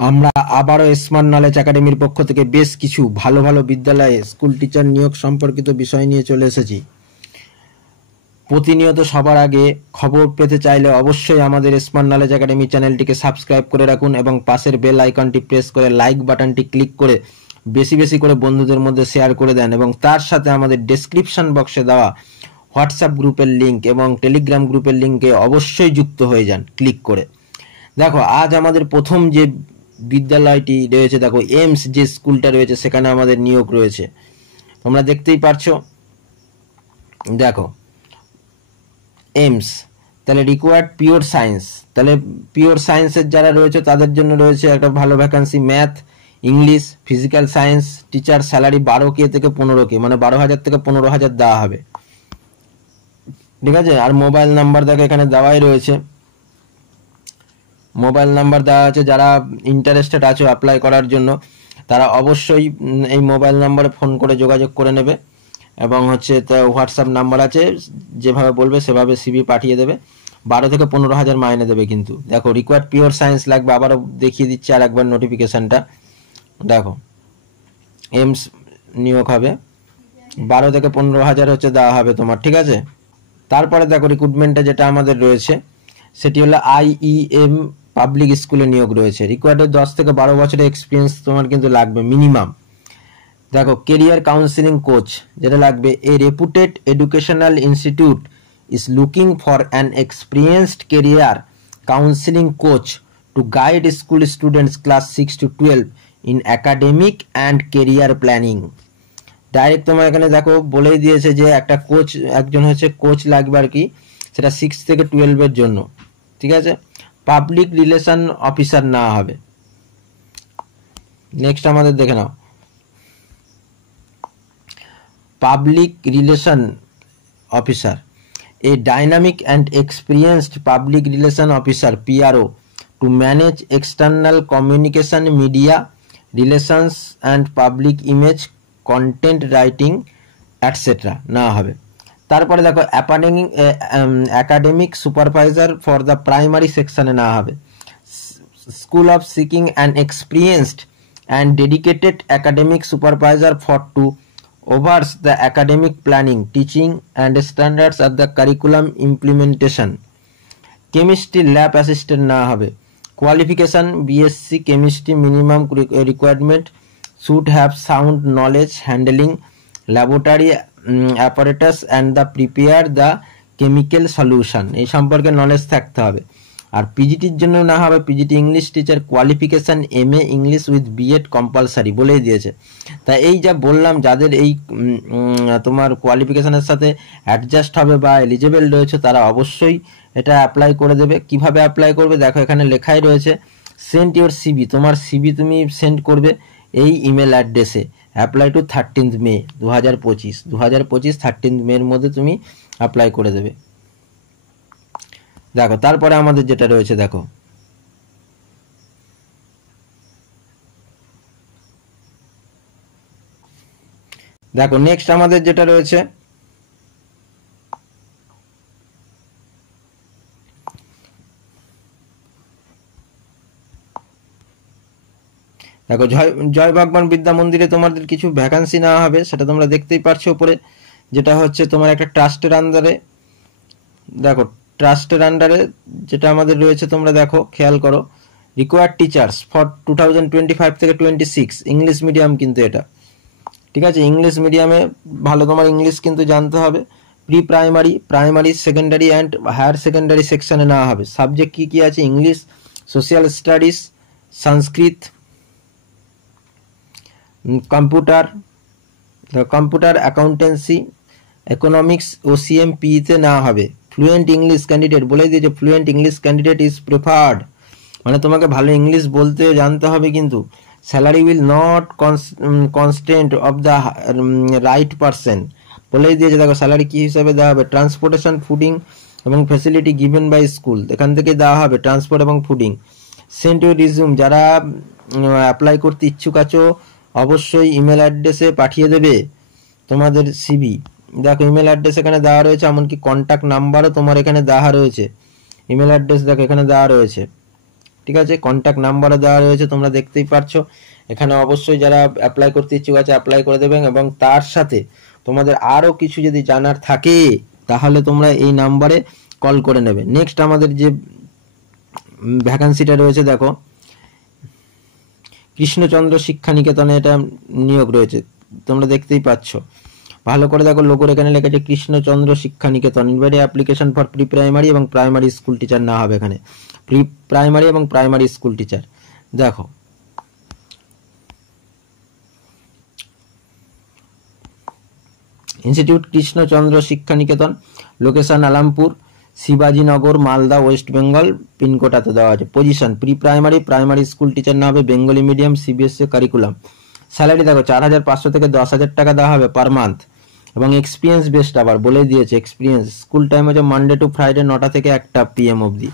আমরা আবারও smart knowledge একাডেমির পক্ষ থেকে বেশ কিছু ভালো ভালো বিদ্যালয়ে স্কুল টিচার নিয়োগ সম্পর্কিত বিষয় নিয়ে চলে এসেছি। প্রতিনিয়ত সবার আগে খবর পেতে চাইলে অবশ্যই আমাদের স্মার্ট নলেজ একাডেমি চ্যানেলটিকে সাবস্ক্রাইব করে রাখুন এবং পাশের বেল আইকনটি প্রেস করে লাইক বাটনটি ক্লিক করে বেশি বেশি করে বন্ধুদের মধ্যে শেয়ার করে দেন এবং তার সাথে আমাদের ডেসক্রিপশন বক্সে দেওয়া হোয়াটসঅ্যাপ গ্রুপের লিঙ্ক এবং টেলিগ্রাম গ্রুপের লিঙ্কে অবশ্যই যুক্ত হয়ে যান ক্লিক করে। দেখো, আজ আমাদের প্রথম যে বিদ্যালয়টি রয়েছে, দেখো এমস যে স্কুলটা রয়েছে সেখানে আমাদের নিয়োগ রয়েছে, তোমরা দেখতেই পারছো। দেখো এমস, তাহলে রিকোয়ার্ড পিওর সায়েন্স, তাহলে পিওর সায়েন্সের যারা রয়েছে তাদের জন্য রয়েছে একটা ভালো vacancy. Math, English, physical science teacher, salary 12K থেকে 15K, মানে 12,000 থেকে 15,000 দেওয়া হবে, ঠিক আছে। আর মোবাইল নাম্বার দেখো এখানে দেওয়াই রয়েছে, মোবাইল নাম্বার দেওয়া আছে। যারা ইন্টারেস্টেড আছো অ্যাপ্লাই করার জন্য তারা অবশ্যই এই মোবাইল নাম্বারে ফোন করে যোগাযোগ করে নেবে এবং হচ্ছে হোয়াটসঅ্যাপ নাম্বার আছে, যেভাবে বলবে সেভাবে সিভি পাঠিয়ে দেবে। 12 থেকে 15,000 মাইনে দেবে কিন্তু। দেখো রিকোয়ার্ড পিওর সায়েন্স লাগবে, আবারও দেখিয়ে দিচ্ছি আর একবার নোটিফিকেশানটা। দেখো এমস নিয়োগ হবে, 12 থেকে 15,000 হচ্ছে দেওয়া হবে তোমার, ঠিক আছে। তারপরে দেখো রিক্রুটমেন্টে যেটা আমাদের রয়েছে সেটি হলো IEM পাবলিক স্কুলে নিয়োগ রয়েছে। রিকোয়ার্ডের 10 থেকে 12 বছরের এক্সপিরিয়েন্স তোমার কিন্তু লাগবে মিনিমাম। দেখো কেরিয়ার কাউন্সিলিং কোচ যেটা লাগবে, a reputed educational institute is looking for an experienced career counselling coach to guide school students class 6 to 12 in academic and career planning. Direct তোমার এখানে দেখো বলেই দিয়েছে যে একটা কোচ, একজন হচ্ছে কোচ লাগবে আর কি, সেটা 6 থেকে 12 এর জন্য, ঠিক আছে। পাবলিক রিলেশন অফিসার না হবে। নেক্সট আমাদের দেখে নাও, public relation officer, a dynamic and experienced public relation officer PRO to manage external communication, media relations and public image, content writing etcetera না হবে। তারপরে দেখো academic supervisor for the primary সেকশনে না হবে। School of seeking an experienced and dedicated academic supervisor for to oversee the academic planning, teaching and standards of the curriculum implementation. Chemistry lab assistant না হবে। Qualification BSc chemistry, minimum requirement should have sound knowledge handling laboratory apparatus and the prepare the chemical solution, এই সম্পর্কে knowledge থাকতে হবে। আর পিজিটির জন্য না হবে PGT English teacher, qualification MA English with B.Ed compulsory বলেই দিয়েছে। তাই এই যা বললাম, যাদের এই তোমার কোয়ালিফিকেশানের সাথে অ্যাডজাস্ট হবে বা এলিজেবল রয়েছে তারা অবশ্যই এটা অ্যাপ্লাই করে দেবে। কিভাবে অ্যাপ্লাই করবে দেখো এখানে লেখাই রয়েছে, সেন্ড ইউর CV, তোমার CV তুমি সেন্ড করবে এই ইমেল অ্যাড্রেসে। Apply to 13th May 2025 13th May মধ্যে তুমি অ্যাপ্লাই করে দেবে। দেখো তারপরে আমাদের যেটা রয়েছে, দেখো দেখো নেক্সট আমাদের যেটা রয়েছে, দেখো জয় ভগবান বিদ্যা মন্দিরে তোমাদের কিছু ভ্যাকান্সি নেওয়া হবে, সেটা তোমরা দেখতেই পারছো উপরে। যেটা হচ্ছে তোমার একটা ট্রাস্টের আন্ডারে, দেখো ট্রাস্টের আন্ডারে যেটা আমাদের রয়েছে তোমরা দেখো খেয়াল করো, রিকোয়ার্ড টিচার্স ফর 2025 থেকে 26, ইংলিশ মিডিয়াম কিন্তু এটা, ঠিক আছে। ইংলিশ মিডিয়ামে ভালো তোমার ইংলিশ কিন্তু জানতে হবে। Pre primary, primary, secondary and higher secondary সেকশনে নেওয়া হবে। সাবজেক্ট কি কি আছে, English, social studies, Sanskrit, computer accountancy, economics, OCM-PE-তে নেওয়া হবে। ফ্লুয়েন্ট ইংলিশ ক্যান্ডিডেট বলে দিয়েছে, fluent English candidate is preferred, মানে তোমাকে ভালো ইংলিশ বলতে জানতে হবে কিন্তু। Salary will not constant of the right person বলেই দিয়েছে। দেখো স্যালারি কী হিসাবে দেওয়া হবে, ট্রান্সপোর্টেশন, ফুডিং এবং ফ্যাসিলিটি গিভেন বাই স্কুল, এখান থেকে দেওয়া হবে ট্রান্সপোর্ট এবং ফুডিং। সেন্ড ইউর রিজিউম, যারা অ্যাপ্লাই করতে ইচ্ছুক আছো অবশ্যই ইমেল অ্যাড্রেসে পাঠিয়ে দেবে তোমাদের CV। দেখো ইমেল অ্যাড্রেস এখানে দেওয়া রয়েছে, এমনকি কন্ট্যাক্ট নাম্বারও তোমার এখানে দেওয়া রয়েছে। ইমেল অ্যাড্রেস দেখো এখানে দেওয়া রয়েছে, ঠিক আছে, কন্ট্যাক্ট নাম্বারও দেওয়া রয়েছে, তোমরা দেখতেই পারছো। এখানে অবশ্যই যারা অ্যাপ্লাই করতে ইচ্ছুক আছে অ্যাপ্লাই করে দেবেন, এবং তার সাথে তোমাদের আরও কিছু যদি জানার থাকে তাহলে তোমরা এই নাম্বারে কল করে নেবে। নেক্সট আমাদের যে ভ্যাকান্সিটা রয়েছে দেখো, কৃষ্ণচন্দ্র শিক্ষা নিকেতনে এটা নিয়োগ রয়েছে, তোমরা দেখতেই পাচ্ছ। ভালো করে দেখো, লোগোর এখানে লেখা আছে Krishnachandra Shiksha Niketan, invited application for pre primary এবং প্রাইমারি স্কুল টিচার না হবে এখানে, প্রি প্রাইমারি এবং প্রাইমারি স্কুল টিচার। দেখো institute Krishnachandra Shiksha Niketan, location Alampur, Shivajinagar, Malda, West Bengal, pincode এত দেওয়া আছে। Position pre primary, primary school teacher না হবে, Bengali medium, CBSE curriculum. Salary দেখো 4,500 থেকে 10,000 টাকা দেওয়া হবে পার মান্থ, এবং এক্সপিরিয়েন্স বেসড আবার বলে দিয়েছে এক্সপিরিয়েন্স। স্কুল টাইম হচ্ছে মানডে টু ফ্রাইডে 9টা থেকে 1টা PM অবধি।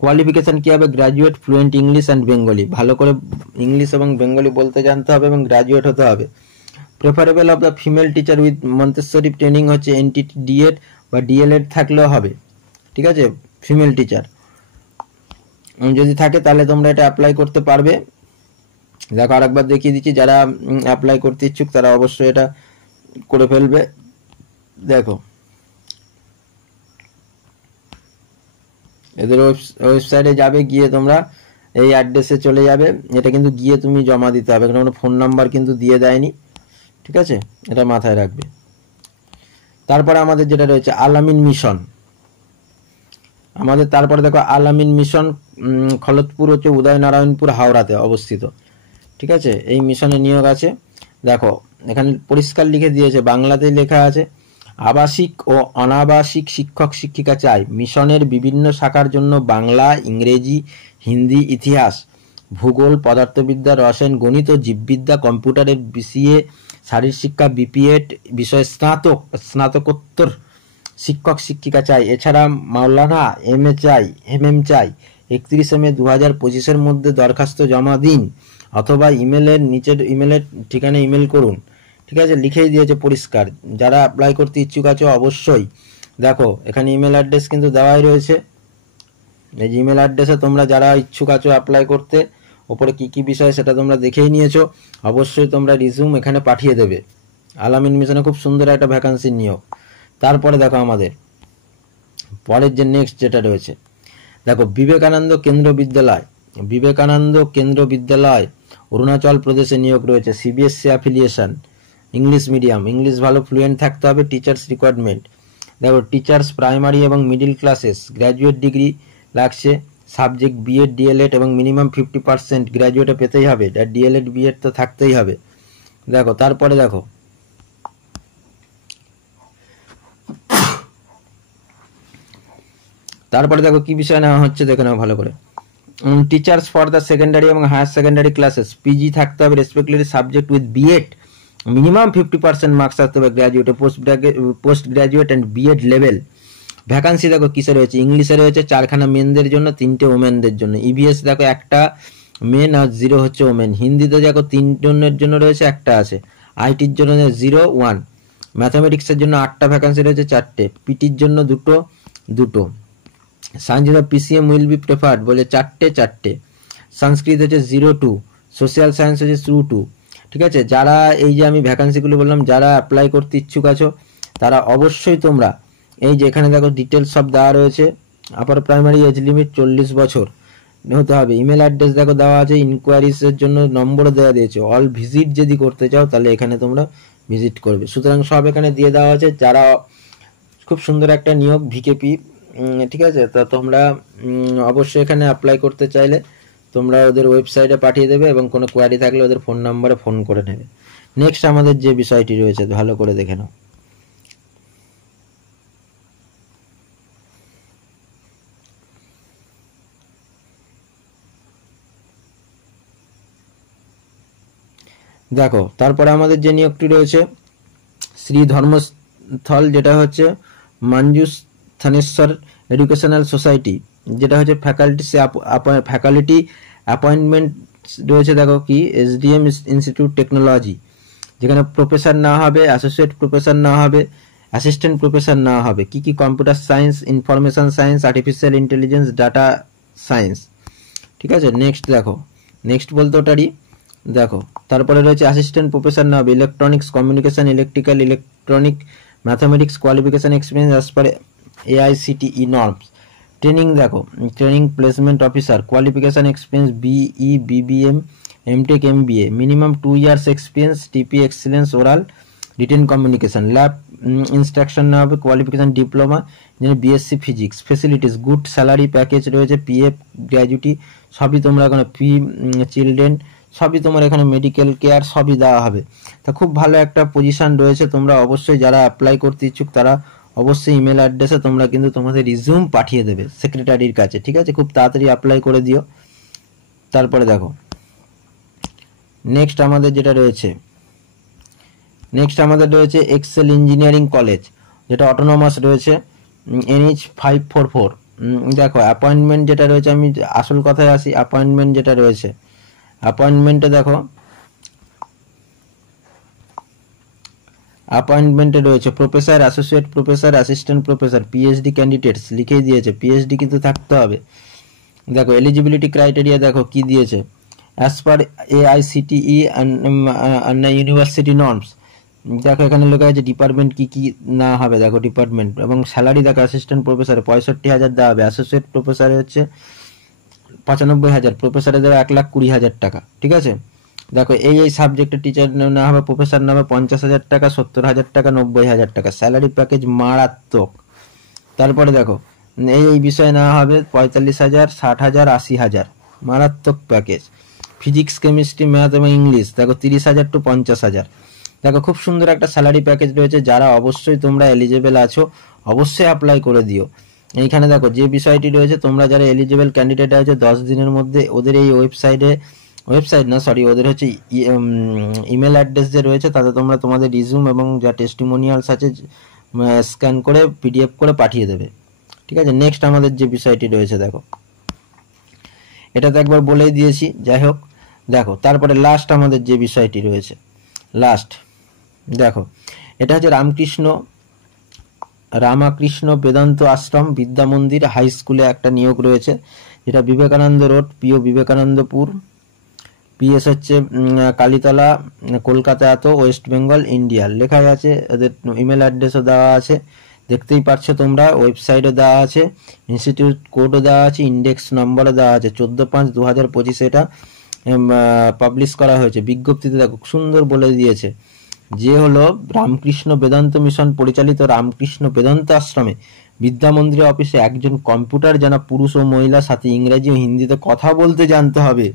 কোয়ালিফিকেশন কি হবে, graduate, fluent English and Bengali, ভালো করে ইংলিশ এবং বেঙ্গলি বলতে জানতে হবে এবং গ্র্যাজুয়েট হতে হবে। Preferable of the female teacher with Montessori training হচ্ছে এনটিটি ডিএড বা ডিএলএড থাকলেও হবে, ঠিক আছে, ফিমেল টিচার যদি থাকে তাহলে তোমরা এটা অ্যাপ্লাই করতে পারবে। দেখো আরেকবার দেখিয়ে দিচ্ছি, যারা অ্যাপ্লাই করতে ইচ্ছুক তারা অবশ্যই এটা করে ফেলবে। দেখো এদের ওয়েবসাইটে যাবে, গিয়ে তোমরা এই অ্যাড্রেসে চলে যাবে, এটা কিন্তু গিয়ে তুমি জমা দিতে হবে, কারণ ফোন নাম্বার কিন্তু দিয়ে দেয়নি, ঠিক আছে, এটা মাথায় রাখবে। তারপরে আমাদের যেটা রয়েছে আল-আমিন মিশন, আমাদের তারপরে দেখো আল-আমিন মিশন খলতপুর হচ্ছে উদয়নারায়ণপুর হাওড়াতে অবস্থিত, ঠিক আছে, এই মিশনে নিয়োগ আছে। দেখো এখানে পরিষ্কার লিখে দিয়েছে, বাংলাতেই লেখা আছে, আবাসিক ও অনাবাসিক শিক্ষক শিক্ষিকা চাই। মিশনের বিভিন্ন শাখার জন্য বাংলা, ইংরেজি, হিন্দি, ইতিহাস, ভূগোল, পদার্থবিদ্যা, রসায়ন, গণিত ও জীববিদ্যা, কম্পিউটারের BCA, শারীরশিক্ষা BPEড বিষয়ে স্নাতকোত্তর শিক্ষক শিক্ষিকা চাই। এছাড়া মাওলানা MA চাই, MM চাই। 31 মে 2025 মধ্যে দরখাস্ত জমা দিন, অথবা ইমেলের নিচের ইমেলের ঠিকানা ইমেল করুন, ঠিক আছে, লিখেই দিয়েছে পরিষ্কার। যারা অ্যাপ্লাই করতে ইচ্ছুক আছে অবশ্যই দেখো এখানে ইমেল অ্যাড্রেস কিন্তু দেওয়াই রয়েছে, এই যে ইমেল অ্যাড্রেসে তোমরা যারা ইচ্ছুক আছো অ্যাপ্লাই করতে, ওপরে কি কি বিষয় সেটা তোমরা দেখেই নিয়েছো, অবশ্যই তোমরা রিজিউম এখানে পাঠিয়ে দেবে। আল-আমিন মিশনে খুব সুন্দর একটা ভ্যাকান্সি নিয়োগ। তারপরে দেখো আমাদের পরের যে নেক্সট যেটা রয়েছে, দেখো বিবেকানন্দ কেন্দ্র বিদ্যালয়, বিবেকানন্দ কেন্দ্র বিদ্যালয় অরুণাচল প্রদেশে নিয়োগ রয়েছে, CBSE affiliation, English medium, English ভালো ফ্লুয়েন্ট থাকতে হবে। টিচার্স রিকোয়ারমেন্ট দেখো, টিচার্স প্রাইমারি এবং মিডিল ক্লাসেস, গ্র্যাজুয়েট ডিগ্রি লাগছে, সাবজেক্ট BEড DLEড এবং মিনিমাম 50% গ্র্যাজুয়েটে পেতেই হবে, DLEড BEড তো থাকতেই হবে। দেখো তারপরে দেখো কি বিষয় নেওয়া হচ্ছে দেখে নাও ভালো করে। টিচার্স ফর দ্য সেকেন্ডারি এবং হায়ার সেকেন্ডারি ক্লাসেস, PG থাকতে হবে, রেসপেক্টিভলি সাবজেক্ট উইথ BEড, মিনিমাম 50% মার্কস থাকতে হবে গ্র্যাজুয়েটে, পোস্ট গ্র্যাজুয়েট অ্যান্ড BEড লেভেল। ভ্যাকান্সি দেখো কিসে রয়েছে, ইংলিশে রয়েছে 4খানা মেনদের জন্য, 3টে ওমেনদের জন্য। EVS দেখো 1টা মেন আর 0 হচ্ছে ওমেন। হিন্দিতে দেখো 3 জনের জন্য রয়েছে, 1টা আছে। ITর জন্য 0, 1। ম্যাথামেটিক্সের জন্য 8টা ভ্যাকান্সি রয়েছে, 4টে। PTর জন্য 2টো। Science PCM will be preferred বলে 4টে। সংস্কৃত হচ্ছে 0-2, সোশ্যাল সায়েন্স হচ্ছে 2-2, ঠিক আছে। যারা এই যে আমি ভ্যাকান্সিগুলো বললাম, যারা অ্যাপ্লাই করতে ইচ্ছুক আছো তারা অবশ্যই তোমরা এই যে এখানে দেখো ডিটেলস সব দেওয়া রয়েছে। আপার প্রাইমারি এজ লিমিট 40 বছর হতে হবে। ইমেল অ্যাড্রেস দেখো দেওয়া আছে, ইনকোয়ারিজের জন্য নম্বর দেওয়া দিয়েছে। অল ভিজিট যদি করতে চাও তাহলে এখানে তোমরা ভিজিট করবে। সুতরাং সব এখানে দিয়ে দেওয়া আছে। যারা খুব সুন্দর একটা নিয়োগ VKP, ঠিক আছে, তা তোমরা অবশ্যই এখানে অ্যাপ্লাই করতে চাইলে তোমরা ওদের ওয়েবসাইটে পাঠিয়ে দেবে এবং কোনো কোয়ারি থাকলে ওদের ফোন নাম্বারে ফোন করে নেবে। নেক্সট আমাদের যে বিষয়টি রয়েছে ভালো করে দেখে নাও। দেখো তারপরে আমাদের যে নিয়োগটি রয়েছে শ্রী ধর্মস্থল, যেটা হচ্ছে মঞ্জুস থানেশ্বর এডুকেশনাল সোসাইটি, যেটা হচ্ছে ফ্যাকাল্টি অ্যাপয়েন্টমেন্ট রয়েছে। দেখো কি SDM ইনস্টিটিউট টেকনোলজি, যেখানে প্রফেসর না হবে, অ্যাসোসিয়েট প্রফেসর না হবে, অ্যাসিস্ট্যান্ট প্রফেসর না হবে। কি কি computer science, information science, artificial intelligence, data science, ঠিক আছে। নেক্সট দেখো, নেক্সট বলতে ওটারই দেখো, তারপরে রয়েছে অ্যাসিস্ট্যান্ট প্রফেসর নাও electronics communication electrical electronic mathematics qualification experience as per AICTE norms. Training দেখো, training placement officer qualification experience BE BBM MTech MBA minimum 2 years experience TP excellence oral written communication lab instruction না হবে qualification diploma BSc physics. Facilities good salary package রয়েছে, PF gratuity সবই তোমরা এখানে, ফি children সবই তোমার এখানে, মেডিকেল কেয়ার সবই দেওয়া হবে। তা খুব ভালো একটা পজিশন রয়েছে। তোমরা অবশ্যই যারা অ্যাপ্লাই করতে ইচ্ছুক তারা অবশ্যই ইমেল অ্যাড্রেসে তোমরা কিন্তু তোমাদের রিজিউম পাঠিয়ে দেবে সেক্রেটারির কাছে, ঠিক আছে। খুব তাড়াতাড়ি অ্যাপ্লাই করে দিও। তারপরে দেখো নেক্সট আমাদের যেটা রয়েছে, নেক্সট আমাদের রয়েছে এক্সেল ইঞ্জিনিয়ারিং কলেজ, যেটা অটোনমাস রয়েছে, NH 544। দেখো অ্যাপয়েন্টমেন্ট যেটা রয়েছে, আমি আসল কথায় আসি, অ্যাপয়েন্টমেন্ট যেটা রয়েছে, অ্যাপয়েন্টমেন্টে দেখো, অ্যাপয়েন্টমেন্টে রয়েছে professor, associate professor, assistant professor, PhD candidates লিখেই দিয়েছে, PhD কিন্তু থাকতে হবে। দেখো এলিজিবিলিটি ক্রাইটেরিয়া দেখো কি দিয়েছে, as per AICTE and university norms. দেখো এখানে লেখা আছে ডিপার্টমেন্ট কি কি না হবে, দেখো ডিপার্টমেন্ট এবং স্যালারি দেখো, অ্যাসিস্ট্যান্ট প্রফেসরে 65,000 দেওয়া হবে, অ্যাসোসিয়েট প্রফেসরে হচ্ছে 95,000, প্রফেসরে দেবে 1,20,000 টাকা, ঠিক আছে। দেখো এই সাবজেক্টের টিচার না হবে, প্রফেসর না হবে 50,000 টাকা, 70,000 টাকা, 90,000 টাকা, স্যালারি প্যাকেজ মারাত্মক। তারপরে দেখো এই বিষয়ে না হবে 45,000, 60,000, 80,000, মারাত্মক প্যাকেজ। ফিজিক্স কেমিস্ট্রি ম্যাথ এবং ইংলিশ দেখো 30,000 to 50,000। দেখো খুব সুন্দর একটা স্যালারি প্যাকেজ রয়েছে। যারা অবশ্যই তোমরা এলিজেবল আছো অবশ্যই অ্যাপ্লাই করে দিও। এইখানে দেখো যে বিষয়টি রয়েছে, তোমরা যারা এলিজেবল ক্যান্ডিডেট আছে 10 দিনের মধ্যে ওদের এই ওদের হচ্ছে ইমেল অ্যাড্রেস যে রয়েছে তাতে তোমরা তোমাদের রিজিউম এবং যা টেস্টিমোনিয়ালস আছে স্ক্যান করে PDF করে পাঠিয়ে দেবে, ঠিক আছে। নেক্সট আমাদের যে বিষয়টি রয়েছে দেখো, এটা তো একবার বলেই দিয়েছি, যাই হোক। দেখো তারপরে লাস্ট আমাদের যে বিষয়টি রয়েছে, লাস্ট দেখো এটা হচ্ছে রামাকৃষ্ণ বেদান্ত আশ্রম বিদ্যা মন্দির হাই স্কুলে একটা নিয়োগ রয়েছে, যেটা বিবেকানন্দ রোড, PO বিবেকানন্দপুর, PS হচ্ছে কালীতলা, কলকাতা এত, ওয়েস্ট বেঙ্গল, ইন্ডিয়া। লেখা আছে, ওদের ইমেল অ্যাড্রেসও দেওয়া আছে, দেখতেই পাচ্ছ তোমরা, ওয়েবসাইটও দেওয়া আছে, ইনস্টিটিউট কোডও দেওয়া আছে, ইন্ডেক্স নম্বরও দেওয়া আছে। 14/5/2025 এটা পাবলিশ করা হয়েছে। বিজ্ঞপ্তিতে দেখো সুন্দর বলে দিয়েছে যে হলো রামকৃষ্ণ বেদান্ত মিশন পরিচালিত রামকৃষ্ণ বেদান্ত আশ্রমে বিদ্যা মন্দিরের অফিসে একজন কম্পিউটার জানা পুরুষ ও মহিলার সাথে ইংরেজি ও হিন্দিতে কথা বলতে জানতে হবে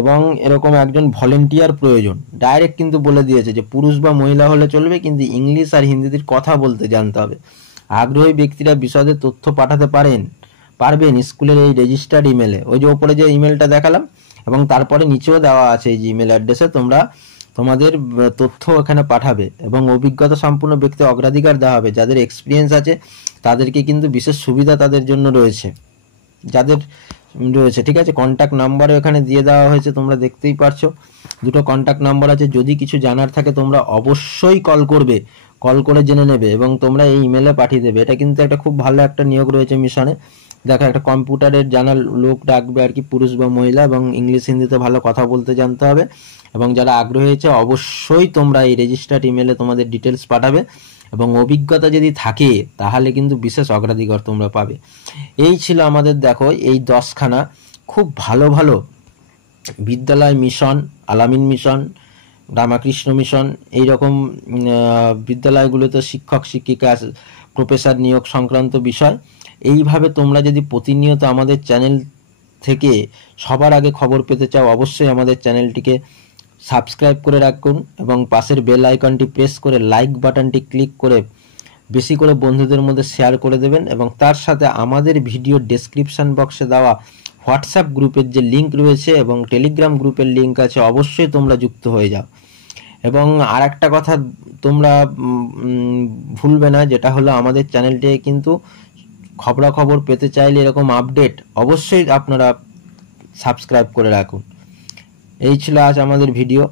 এবং এরকম একজন ভলেন্টিয়ার প্রয়োজন। ডাইরেক্ট কিন্তু বলে দিয়েছে যে পুরুষ বা মহিলা হলে চলবে, কিন্তু ইংলিশ আর হিন্দিতে কথা বলতে জানতে হবে। আগ্রহী ব্যক্তিরা বিশদে তথ্য পাঠাতে পারবেন স্কুলের এই রেজিস্টার্ড ইমেলে, ওই যে ওপরে যে ইমেলটা দেখালাম এবং তারপরে নিচেও দেওয়া আছে এই যে ইমেল অ্যাড্রেসে তোমরা তোমাদের তথ্য এখানে পাঠাবে এবং অভিজ্ঞতা সম্পূর্ণ ব্যক্তি অগ্রাধিকার দেওয়া হবে। যাদের এক্সপিরিয়েন্স আছে তাদেরকে কিন্তু বিশেষ সুবিধা তাদের জন্য রয়েছে, যাদের রয়েছে, ঠিক আছে। কন্ট্যাক্ট নাম্বারও এখানে দিয়ে দেওয়া হয়েছে, তোমরা দেখতেই পারছো। দুটো কন্ট্যাক্ট নাম্বার আছে, যদি কিছু জানার থাকে তোমরা অবশ্যই কল করবে, কল করে জেনে নেবে এবং তোমরা এই ইমেলে পাঠিয়ে দেবে। এটা কিন্তু একটা খুব ভালো একটা নিয়োগ রয়েছে মিশনে। দেখো একটা কম্পিউটারের জানার লোক ডাকবে আর কি, পুরুষ বা মহিলা, এবং ইংলিশ হিন্দিতে ভালো কথা বলতে জানতে হবে। এবং যারা আগ্রহী হয়েছে অবশ্যই তোমরা এই রেজিস্টার্ড ইমেলে তোমাদের ডিটেলস পাঠাবে এবং অভিজ্ঞতা যদি থাকে তাহলে কিন্তু বিশেষ অগ্রাধিকার তোমরা পাবে। এই ছিল আমাদের দেখো এই 10খানা খুব ভালো ভালো বিদ্যালয় মিশন, আলামিন মিশন, রামকৃষ্ণ মিশন, এইরকম বিদ্যালয়গুলোতে শিক্ষক শিক্ষিকা প্রফেসর নিয়োগ সংক্রান্ত বিষয়। এইভাবে তোমরা যদি প্রতিনিয়ত আমাদের চ্যানেল থেকে সবার আগে খবর পেতে চাও অবশ্যই আমাদের চ্যানেলটিকে সাবস্ক্রাইব করে রাখুন এবং পাশের বেল আইকনটি প্রেস করে লাইক বাটনটি ক্লিক করে বেশি করে বন্ধুদের মধ্যে শেয়ার করে দেবেন এবং তার সাথে আমাদের ভিডিও ডেসক্রিপশন বক্সে দেওয়া হোয়াটসঅ্যাপ গ্রুপের যে লিঙ্ক রয়েছে এবং টেলিগ্রাম গ্রুপের লিঙ্ক আছে অবশ্যই তোমরা যুক্ত হয়ে যাও। এবং আর একটা কথা তোমরা ভুলবে না, যেটা হলো আমাদের চ্যানেলটি কিন্তু খবরাখবর পেতে চাইলে এরকম আপডেট অবশ্যই আপনারা সাবস্ক্রাইব করে রাখুন। এই ছিল আজ আমাদের ভিডিও।